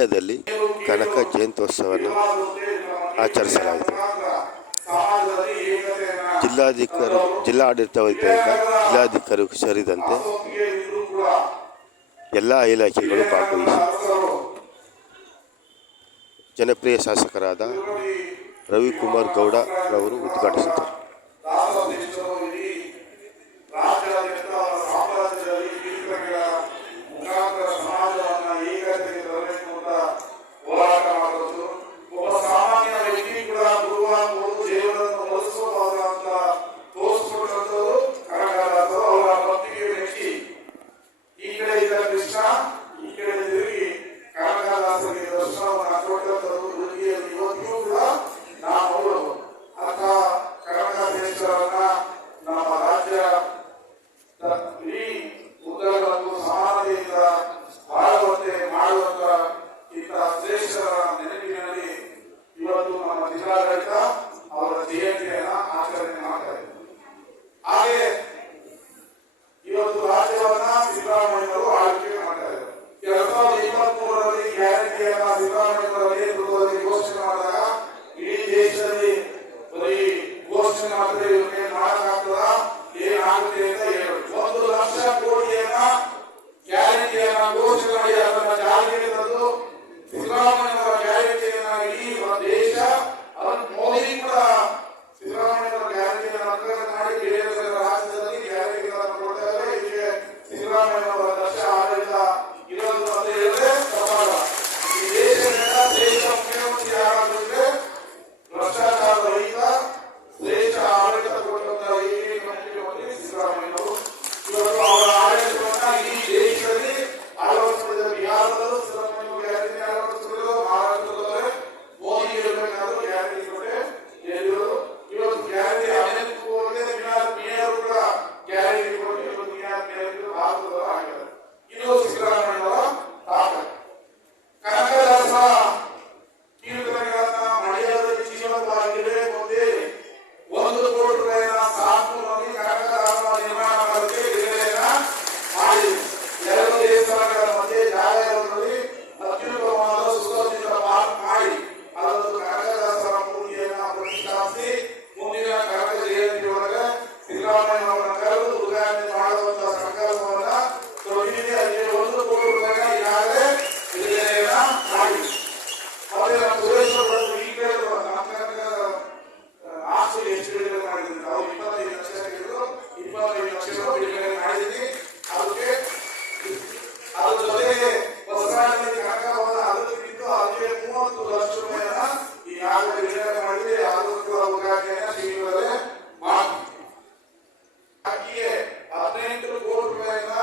ಮಂಡ್ಯದಲ್ಲಿ ಕನಕ ಜಯಂತ್ಯೋತ್ಸವವನ್ನು ಆಚರಿಸಲಾಯಿತು. ಜಿಲ್ಲಾಧಿಕಾರಿ ಜಿಲ್ಲಾಡಳಿತ ವತಿಯಿಂದ ಜಿಲ್ಲಾಧಿಕಾರಿ ಸೇರಿದಂತೆ ಎಲ್ಲ ಇಲಾಖೆಗಳು ಭಾಗವಹಿಸಿ ಜನಪ್ರಿಯ ಶಾಸಕರಾದ ರವಿಕುಮಾರ್ ಗೌಡ ರವರು ಉದ್ಘಾಟಿಸಿದರು. ಸಂಖ್ಯೆಯನ್ನ ನಿರ್ವಹಣೆಗಳ ಬಗ್ಗೆ ಯೋಚನೆ ಮಾಡಿದಾಗ ಈ ದೇಶದಲ್ಲಿ ಬರೀ ಘೋಷಣೆ ಮಾತ್ರ ஆகியவர் இன்னொரு சிக்கலான అనేకులు కోల్పోయినా